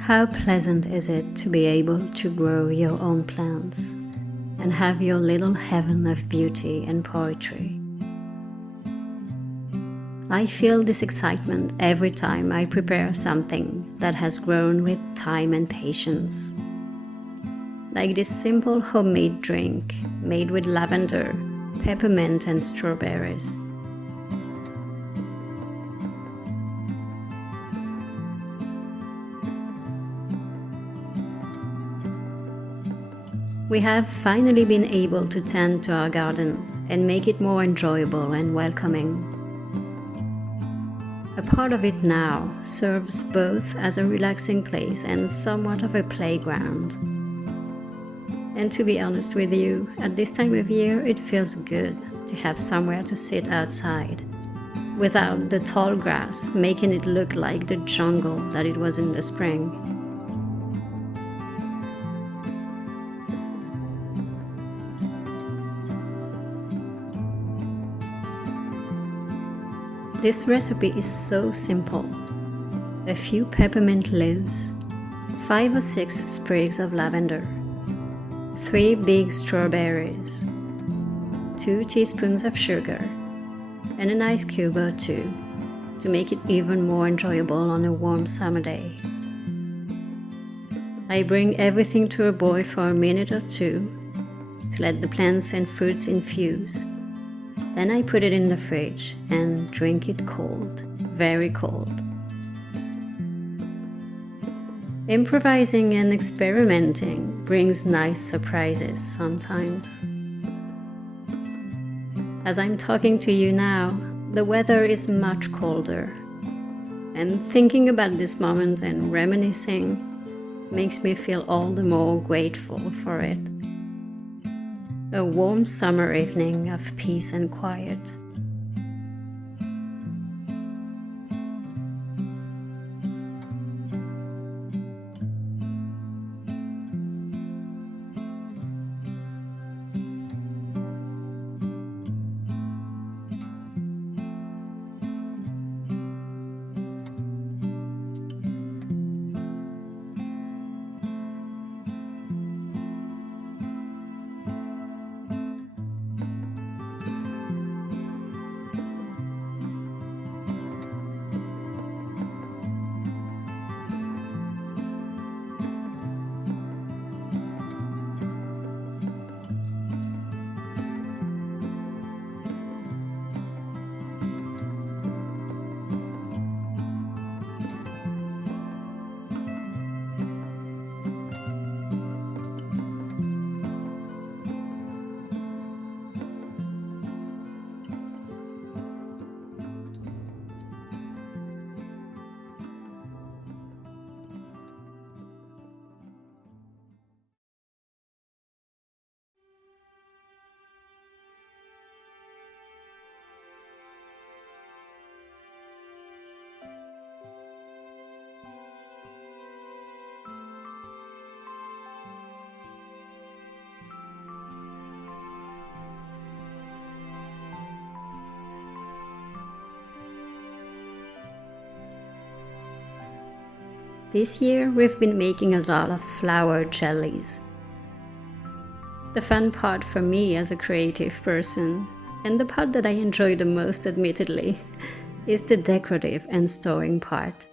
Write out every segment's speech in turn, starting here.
How pleasant is it to be able to grow your own plants and have your little heaven of beauty and poetry. I feel this excitement every time I prepare something that has grown with time and patience. Like this simple homemade drink made with lavender, peppermint and strawberries. We have finally been able to tend to our garden and make it more enjoyable and welcoming. A part of it now serves both as a relaxing place and somewhat of a playground. And to be honest with you, at this time of year it feels good to have somewhere to sit outside, without the tall grass making it look like the jungle that it was in the spring. This recipe is so simple. A few peppermint leaves, 5 or 6 sprigs of lavender, 3 big strawberries, 2 teaspoons of sugar, and an ice cube or two to make it even more enjoyable on a warm summer day. I bring everything to a boil for a minute or two to let the plants and fruits infuse. Then I put it in the fridge and drink it cold, very cold. Improvising and experimenting brings nice surprises sometimes. As I'm talking to you now, the weather is much colder, and thinking about this moment and reminiscing makes me feel all the more grateful for it. A warm summer evening of peace and quiet. This year we've been making a lot of flower jellies. The fun part for me as a creative person, and the part that I enjoy the most admittedly, is the decorative and storing part.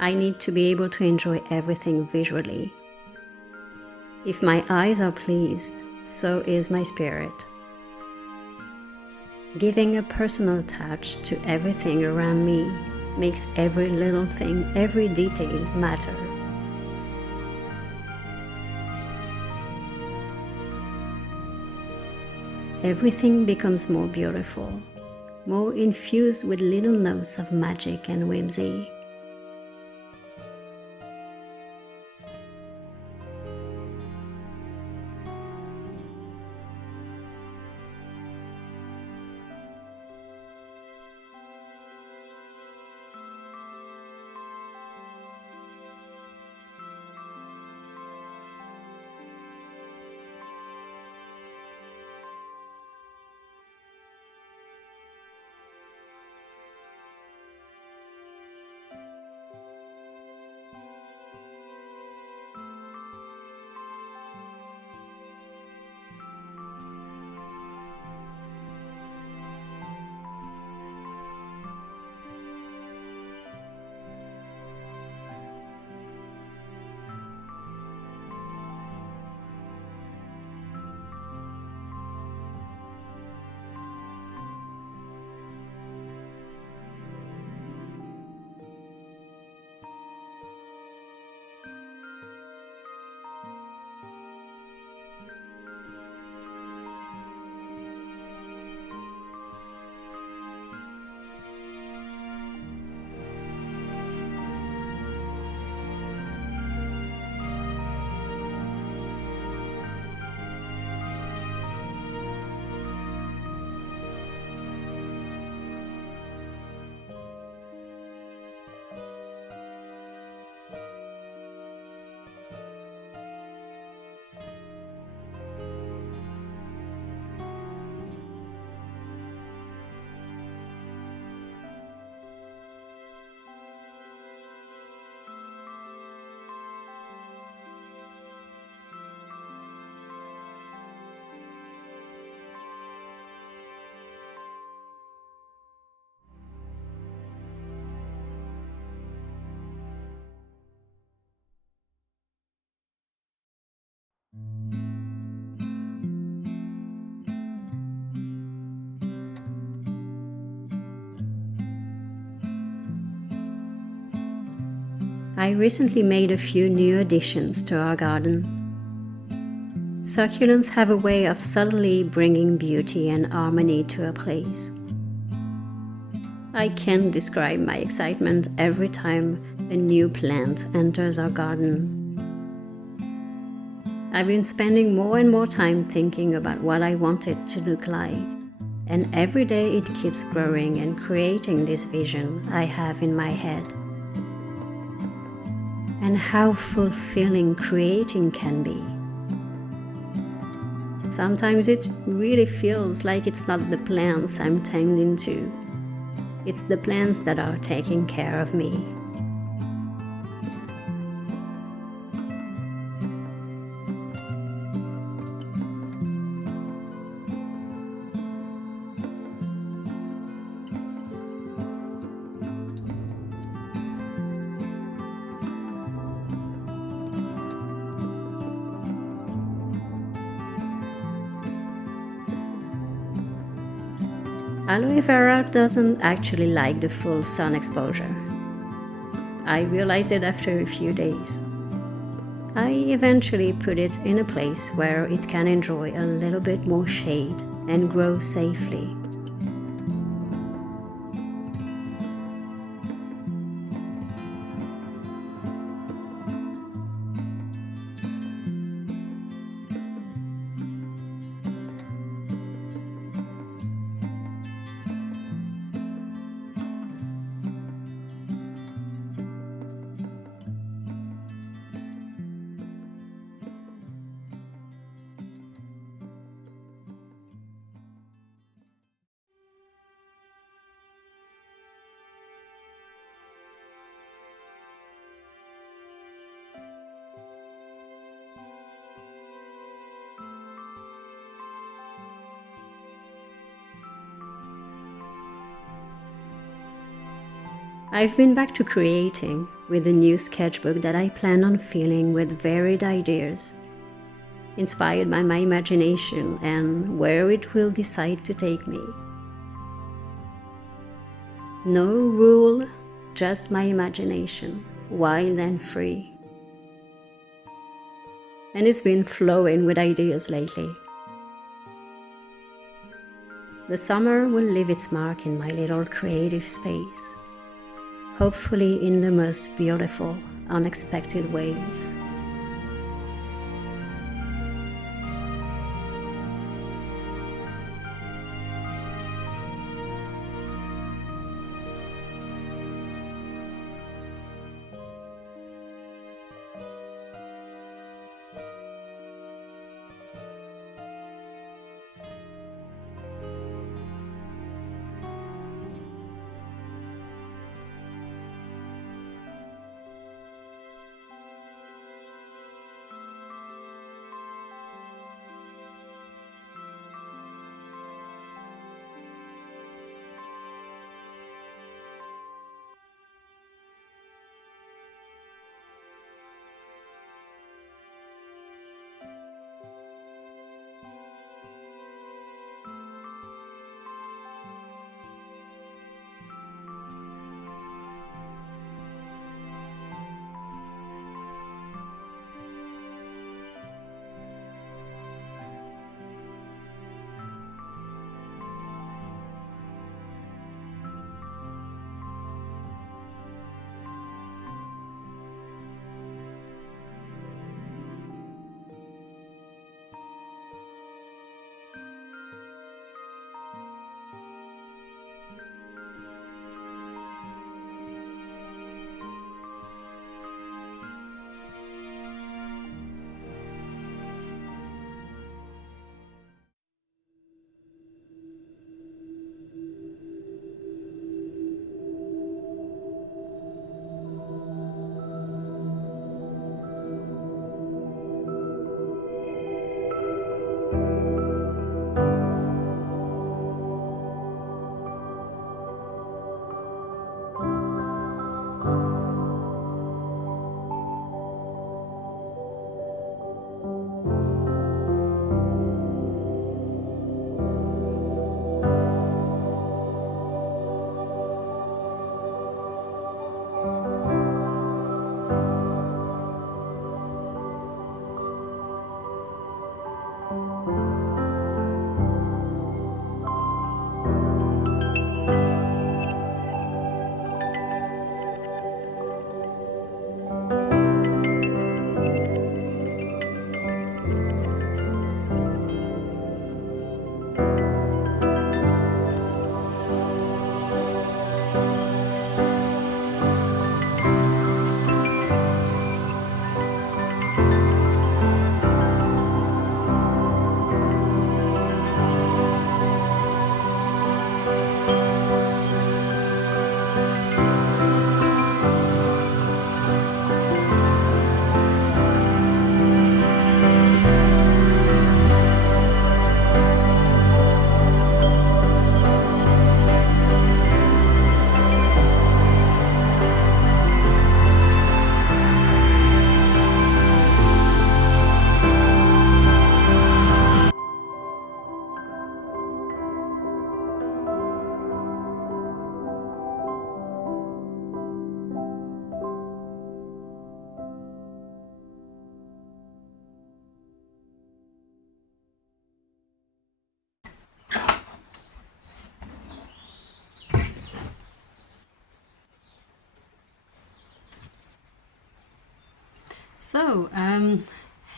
I need to be able to enjoy everything visually. If my eyes are pleased, so is my spirit. Giving a personal touch to everything around me makes every little thing, every detail matter. Everything becomes more beautiful, more infused with little notes of magic and whimsy. I recently made a few new additions to our garden. Succulents have a way of subtly bringing beauty and harmony to a place. I can't describe my excitement every time a new plant enters our garden. I've been spending more and more time thinking about what I want it to look like, and every day it keeps growing and creating this vision I have in my head. And how fulfilling creating can be. Sometimes it really feels like it's not the plants I'm tending to, it's the plants that are taking care of me. Aloe vera doesn't actually like the full sun exposure. I realized it after a few days. I eventually put it in a place where it can enjoy a little bit more shade and grow safely. I've been back to creating with a new sketchbook that I plan on filling with varied ideas, inspired by my imagination and where it will decide to take me. No rule, just my imagination, wild and free. And it's been flowing with ideas lately. The summer will leave its mark in my little creative space, hopefully in the most beautiful, unexpected ways.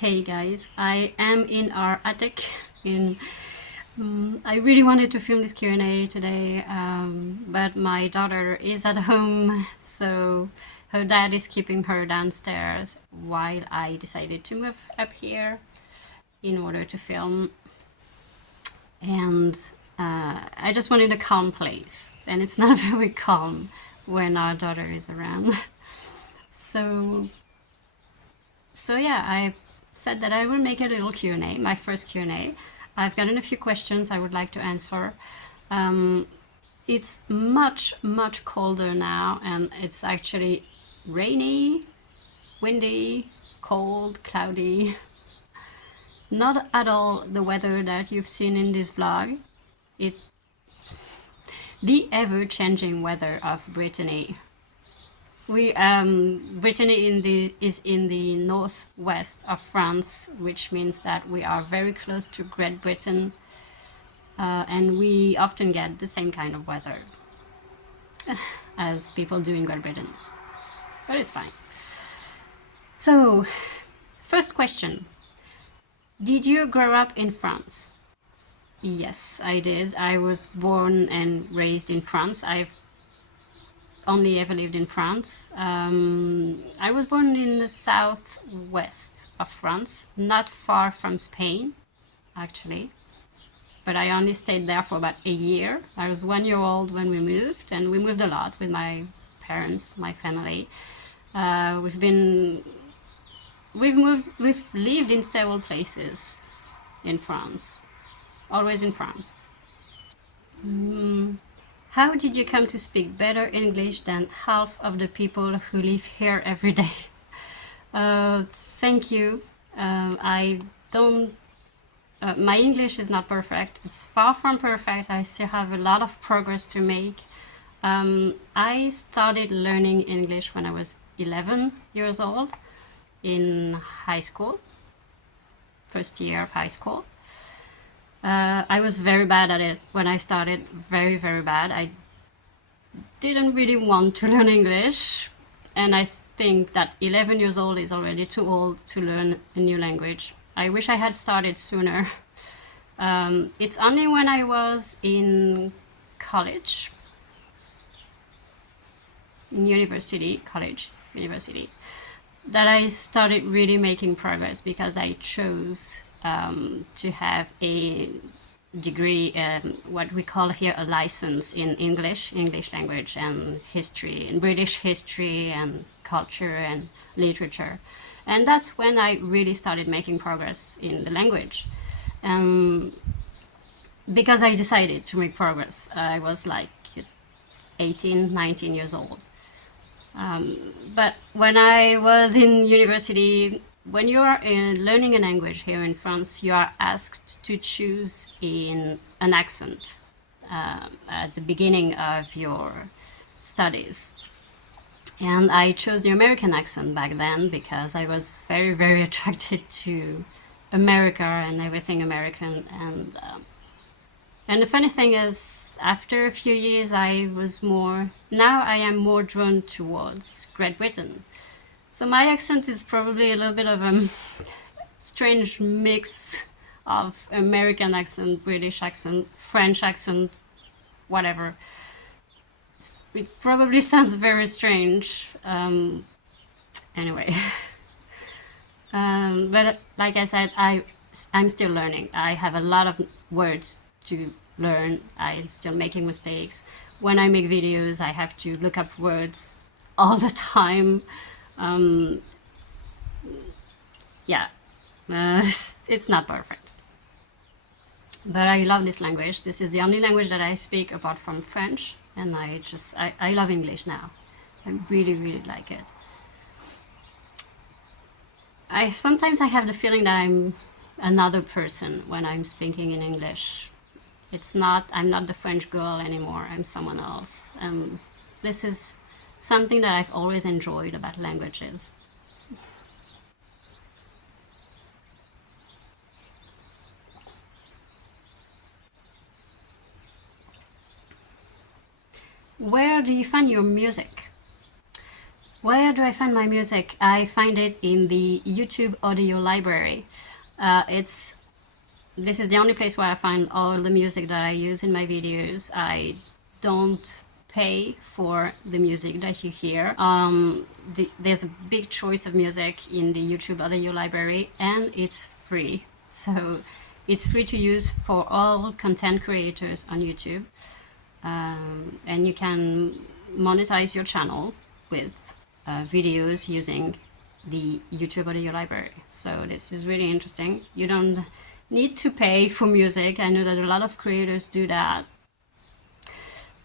Hey guys, I am in our attic. I really wanted to film this Q&A today, but my daughter is at home, so her dad is keeping her downstairs while I decided to move up here in order to film. And I just wanted a calm place, and it's not very calm when our daughter is around. So yeah, I said that I will make a little Q&A, my first Q&A. I've gotten a few questions I would like to answer. It's much colder now, and it's actually rainy, windy, cold, cloudy. Not at all the weather that you've seen in this vlog. The ever-changing weather of Brittany. Brittany is in the northwest of France, which means that we are very close to Great Britain, and we often get the same kind of weather as people do in Great Britain, but it's fine. So, first question. Did you grow up in France? Yes, I did. I was born and raised in France. I've only ever lived in France. I was born in the southwest of France, not far from Spain, actually. But I only stayed there for about a year. I was 1 year old when we moved, and we moved a lot with my parents, my family. We've lived in several places in France, always in France. How did you come to speak better English than half of the people who live here every day? Thank you. I don't. My English is not perfect. It's far from perfect. I still have a lot of progress to make. I started learning English when I was 11 years old in high school, first year of high school. I was very bad at it when I started, very bad. I didn't really want to learn English, and I think that 11 years old is already too old to learn a new language. I wish I had started sooner. It's only when I was in college, university, that I started really making progress, because I chose to have a degree, what we call here a license in English language and history, and British history and culture and literature. And that's when I really started making progress in the language. Because I decided to make progress. I was like 18, 19 years old. But when I was in university, when you are learning a language here in France, you are asked to choose an accent at the beginning of your studies. And I chose the American accent back then because I was very attracted to America and everything American. And the funny thing is, after a few years, now I am more drawn towards Great Britain. So my accent is probably a little bit of a strange mix of American accent, British accent, French accent, whatever. It probably sounds very strange. Anyway. But like I said, I'm still learning. I have a lot of words to learn. I'm still making mistakes. When I make videos, I have to look up words all the time. It's not perfect. But I love this language. This is the only language that I speak apart from French, and I love English now. I really like it. Sometimes I have the feeling that I'm another person when I'm speaking in English. I'm not the French girl anymore, I'm someone else. And this is something that I've always enjoyed about languages. Where do you find your music? Where do I find my music? I find it in the YouTube audio library. This is the only place where I find all the music that I use in my videos. I don't pay for the music that you hear. There's a big choice of music in the YouTube audio library, and it's free. So it's free to use for all content creators on YouTube. And you can monetize your channel with videos using the YouTube audio library. So this is really interesting. You don't need to pay for music. I know that a lot of creators do that.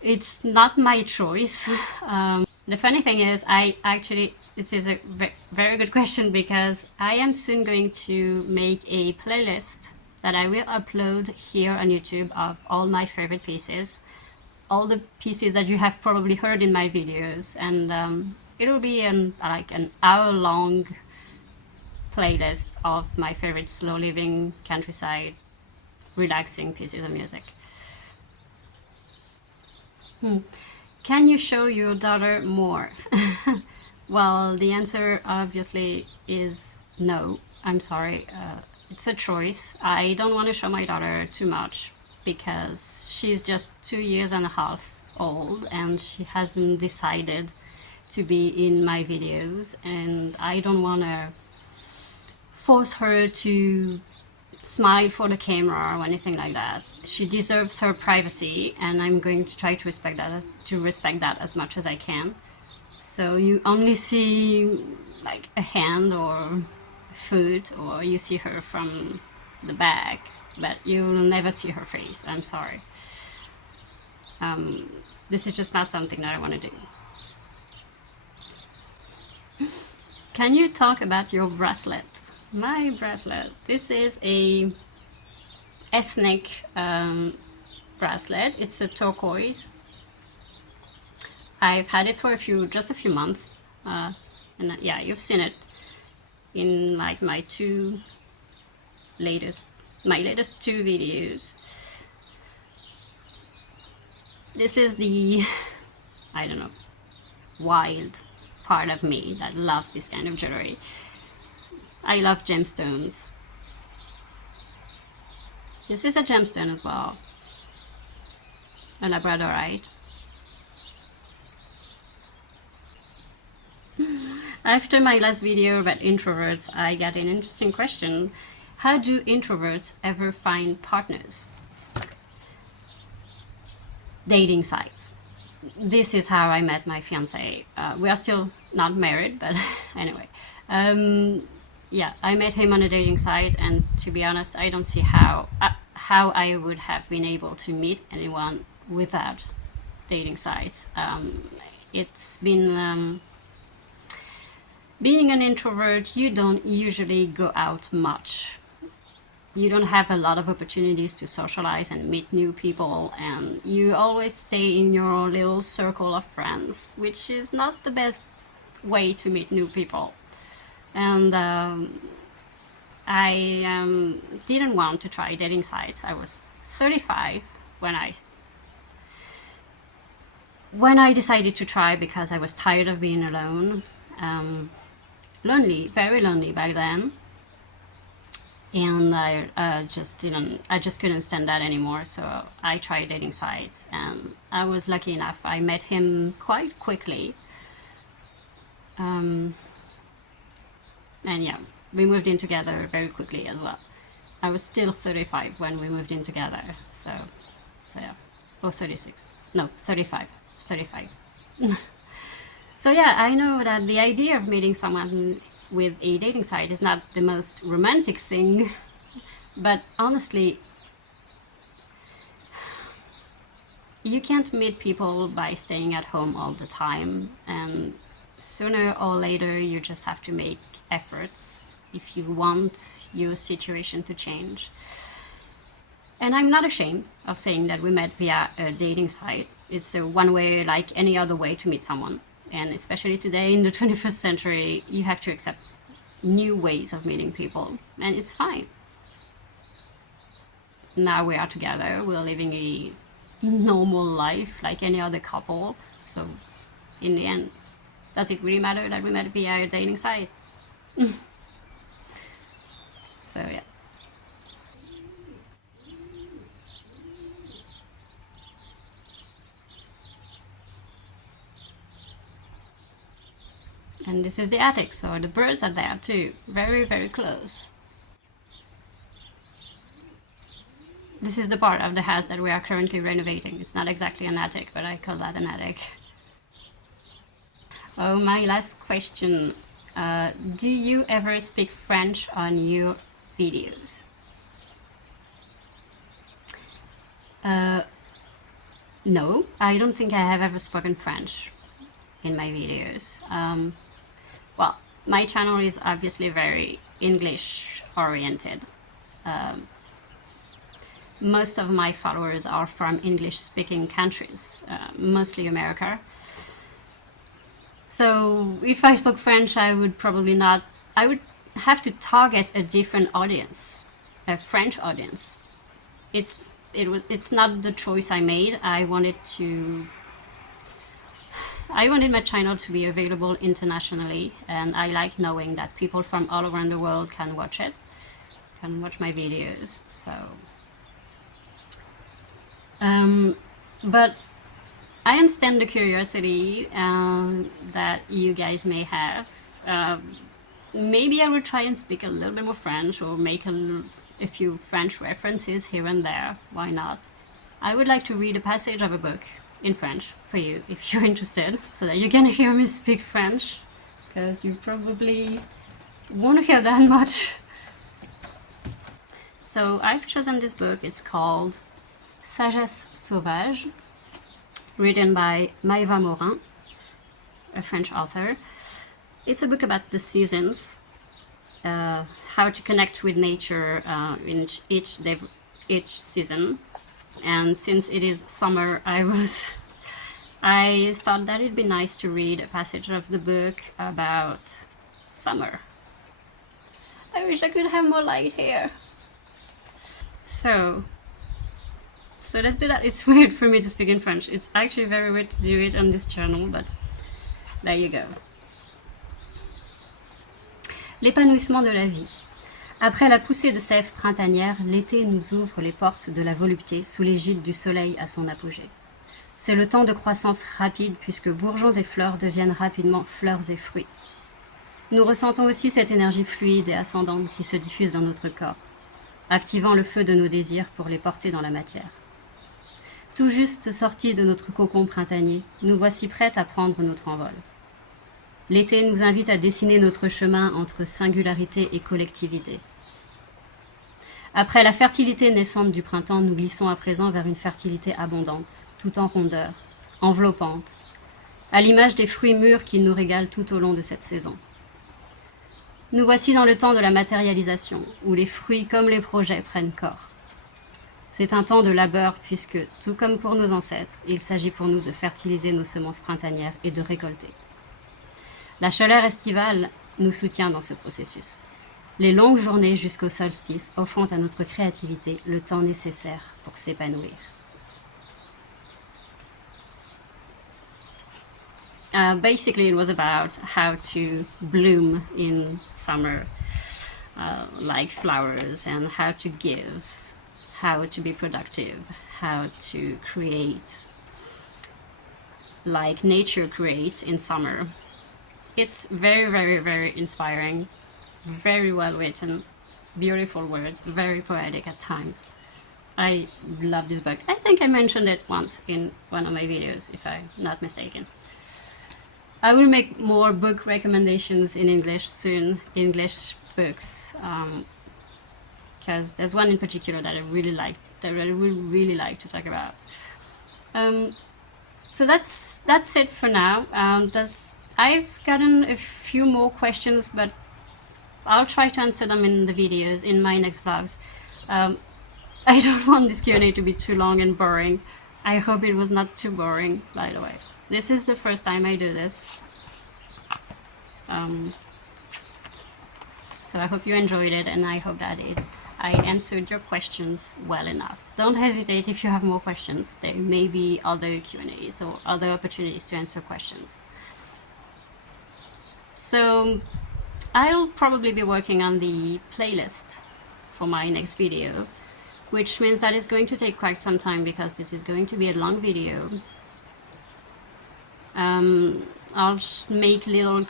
It's not my choice. The funny thing is, this is a very good question, because I am soon going to make a playlist that I will upload here on YouTube of all my favorite pieces, all the pieces that you have probably heard in my videos, and it will be like an hour-long playlist of my favorite slow living, countryside, relaxing pieces of music. Can you show your daughter more? Well, the answer obviously is no. I'm sorry. It's a choice. I don't want to show my daughter too much because she's just 2.5 years old and she hasn't decided to be in my videos, and I don't want to force her to smile for the camera or anything like that. She deserves her privacy, and I'm going to try to respect that as much as I can. So you only see like a hand or foot, or you see her from the back, but you'll never see her face. I'm sorry. This is just not something that I want to do. Can you talk about your bracelet? My bracelet. This is a ethnic bracelet. It's a turquoise. I've had it for just a few months, and yeah, you've seen it in like my latest two videos. This is the, I don't know, wild part of me that loves this kind of jewelry. I love gemstones. This is a gemstone as well, a labradorite. After my last video about introverts, I got an interesting question. How do introverts ever find partners? Dating sites. This is how I met my fiance. We are still not married, but anyway. Yeah, I met him on a dating site, and to be honest, I don't see how I would have been able to meet anyone without dating sites. It's been being an introvert, you don't usually go out much. You don't have a lot of opportunities to socialize and meet new people, and you always stay in your little circle of friends, which is not the best way to meet new people. And I didn't want to try dating sites. I was 35 when I decided to try, because I was tired of being alone. Lonely, very lonely back then, and I just couldn't stand that anymore. So I tried dating sites, and I was lucky enough. I met him quite quickly, and yeah, we moved in together very quickly as well. I was still 35 when we moved in together, so yeah, or 36, no, 35. So yeah, I know that the idea of meeting someone with a dating site is not the most romantic thing, but honestly, you can't meet people by staying at home all the time, and sooner or later you just have to make efforts if you want your situation to change. And I'm not ashamed of saying that we met via a dating site. It's one way like any other way to meet someone. And especially today in the 21st century, you have to accept new ways of meeting people, and it's fine. Now we are together, we're living a normal life like any other couple, so in the end, Does it really matter that we met via a dating site? So yeah. And this is the attic, so the birds are there too, very, very close. This is the part of the house that we are currently renovating. It's not exactly an attic, but I call that an attic. Oh, my last question. Do you ever speak French on your videos? No, I don't think I have ever spoken French in my videos. Well, my channel is obviously very English oriented. Most of my followers are from English speaking countries, mostly America. So if I spoke French, I would probably not, I would have to target a different audience, a French audience. It's not the choice I made. I wanted my channel to be available internationally, and I like knowing that people from all around the world can watch it, can watch my videos. So, but I understand the curiosity that you guys may have. Maybe I will try and speak a little bit more French, or make a few French references here and there. Why not? I would like to read a passage of a book in French for you if you're interested, so that you can hear me speak French, because you probably won't hear that much. So I've chosen this book. It's called Sagesse Sauvage, written by Maëva Morin, a French author. It's a book about the seasons, how to connect with nature in each season. And since it is summer, I thought that it'd be nice to read a passage of the book about summer. I wish I could have more light here. So let's do that. It's weird for me to speak in French. It's actually very weird to do it on this channel, but there you go. L'épanouissement de la vie. Après la poussée de sève printanière, l'été nous ouvre les portes de la volupté sous l'égide du soleil à son apogée. C'est le temps de croissance rapide puisque bourgeons et fleurs deviennent rapidement fleurs et fruits. Nous ressentons aussi cette énergie fluide et ascendante qui se diffuse dans notre corps, activant le feu de nos désirs pour les porter dans la matière. Tout juste sortis de notre cocon printanier, nous voici prêtes à prendre notre envol. L'été nous invite à dessiner notre chemin entre singularité et collectivité. Après la fertilité naissante du printemps, nous glissons à présent vers une fertilité abondante, tout en rondeur, enveloppante, à l'image des fruits mûrs qui nous régalent tout au long de cette saison. Nous voici dans le temps de la matérialisation, où les fruits comme les projets prennent corps. C'est un temps de labeur puisque, tout comme pour nos ancêtres, il s'agit pour nous de fertiliser nos semences printanières et de récolter. La chaleur estivale nous soutient dans ce processus. Les longues journées jusqu'au solstice offrant à notre créativité le temps nécessaire pour s'épanouir. Basically, it was about how to bloom in summer, like flowers, and how to give, how to be productive, how to create like nature creates in summer. It's very, very, very inspiring, very well written, beautiful words, very poetic at times. I love this book. I think I mentioned it once in one of my videos, if I'm not mistaken. I will make more book recommendations in English soon, English books, because there's one in particular that I really like, that I would really like to talk about. So that's it for now. I've gotten a few more questions, but I'll try to answer them in the videos, in my next vlogs. I don't want this Q&A to be too long and boring. I hope it was not too boring, by the way. This is the first time I do this. So I hope you enjoyed it, and I hope that I answered your questions well enough. Don't hesitate if you have more questions. There may be other Q&As or other opportunities to answer questions. So I'll probably be working on the playlist for my next video, which means that it's going to take quite some time because this is going to be a long video. I'll make little,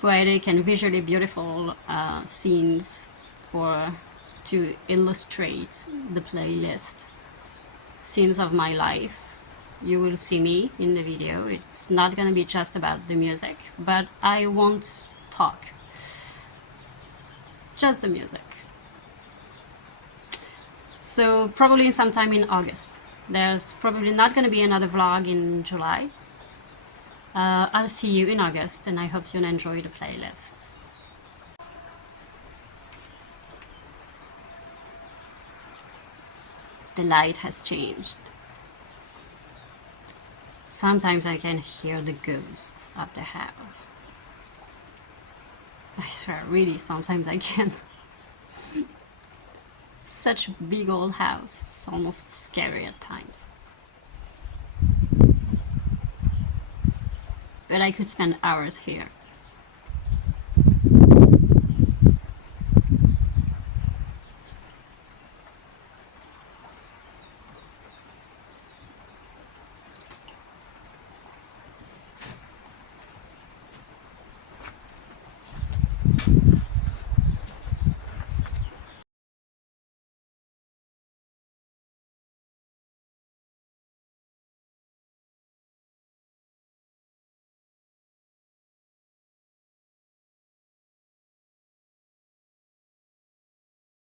poetic and visually beautiful scenes to illustrate the playlist, scenes of my life. You will see me in the video. It's not going to be just about the music, but I won't talk, just the music. So probably sometime in August. There's probably not going to be another vlog in July. I'll see you in August, and I hope you'll enjoy the playlist. The light has changed. Sometimes I can hear the ghosts of the house. I swear, really, sometimes I can. Such a big old house, it's almost scary at times. But I could spend hours here.